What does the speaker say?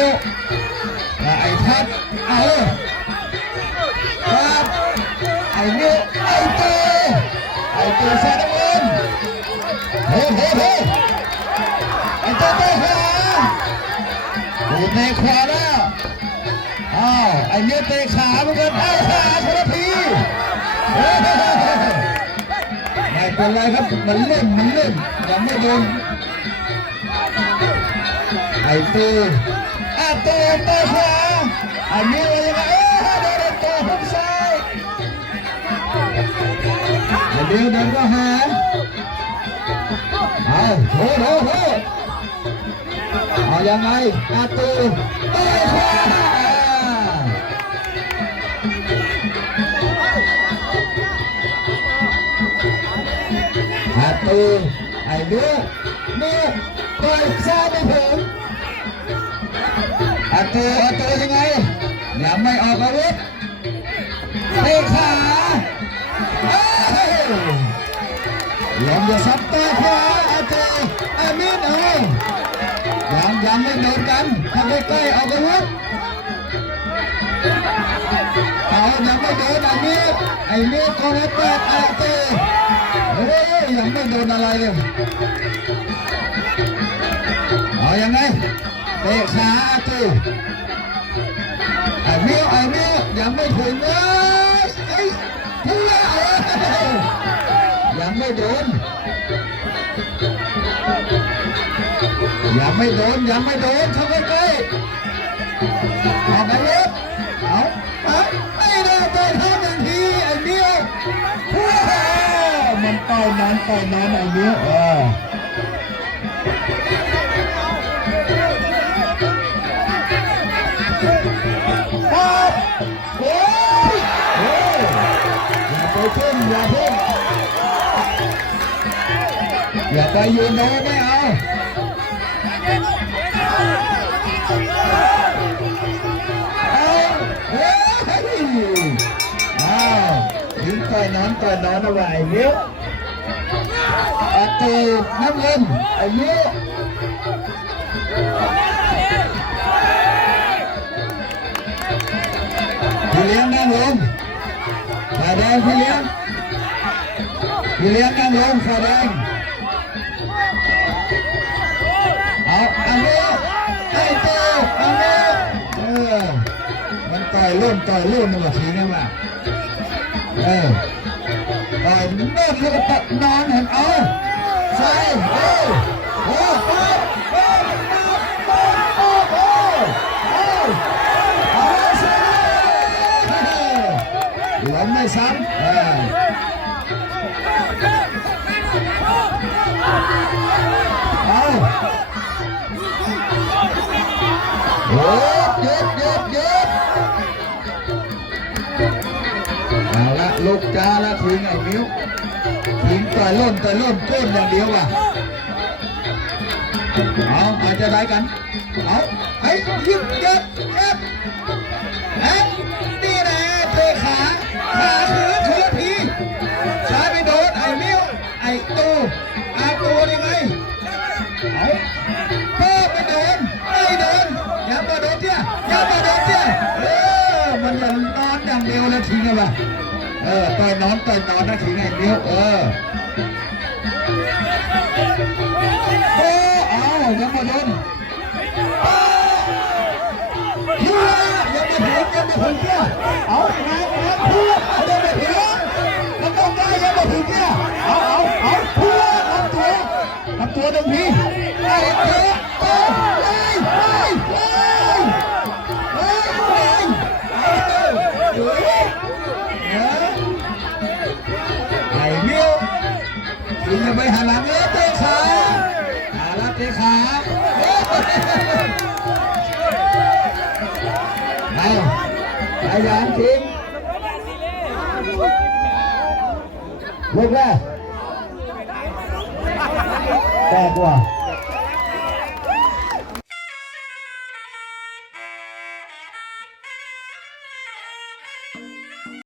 อะไอ้ทัดเอาครับไอ้นิ้วไอ้เตไอ้เตแซนเงินเฮ้เฮ้เฮ้ไอ้เตเตะขวาดูเตะขวาแล้วอ้าวไอ้เนิ้วเตะขาเหมือนกันไอ้ขาคนละทีไม่เป็นไรครับมันเล่นมันเล่นยังไม่โดนไอ้ตี อะตีตีขวาอันนี้ว่ายังไงเอ้ยโดนตัวหุบซ้ายอ้เดียวเดินก็หาเอาโหโหโหเอายังไงอาตูตีขวาอาตูไอ้เดียวนี่ต่อยซ้ายไม่ถึง อาตูอาตูยังไงยังไม่ออกอาวุธเตะขาเอ้ยลองจะซับตาขวาอาตูอามินเอ้ยยังยังไม่โดนกันถ้าใกล้ๆออกอาวุธเอายังไม่โดนอามินไอ้มินคนละแปดอาตูเฮ้ยยังไม่โดนอะไรเลยเอายังไง เตะขาตูไอ้เมียวไอ้เมียวยังไม่ถึงเลยไอ้เพื่อยังไม่โดนยังไม่โดนยังไม่โดนเข้าใกล้ๆออไปเลยเอาไปไม่ได้ต่อยเท้าหนึ่งทีไอ้เมียวมันต่อยนานต่อยนานไอ้เมียวเออ อย่าไปยืนโดนไม่เอาเอาเฮ้ยอ้าวยิงต่อยนอนต่อยนอนเอาไว้เลี้ยวอาตูน้ำเงินไอ้เลยวพี่เลี้ยงนั่งลงฝ่ายแดงพี่เลี้ยงพี่เลี้ยงนั่งลงฝ่ายแดง อันนี้ไอ้เจ้าอันนี้เออมันต่อยรุ่นต่อยรุ่นนี่มาทีนี่มาเออต่อยเนิ่นแล้วก็ตัดนอนเห็นเอาใส่เออโอ้ หยุดหยุดหยุดหยุดเอาละลูกจ้าละทิ้งไอ้มิ้วทิ้งต่อยล่นต่อยล่นก้นอย่างเดียวว่ะเอาอาจจะได้กัน เอาเฮ้ยยิงเย็บเย็บเอ๊ะนี่แหละเตะขาขาถือถือทีซ้ายไปโดนไอ้มิ้วไอ้ตูอาตูยังไงเอา เดียวแล้วทิ้งเอาเออต่อยนอนต่อยนอนนะทิ้งไอ้มิ้วเออโอ้เอาอย่ามาโดน ยายามทิ้งลูกแรกแตกว่า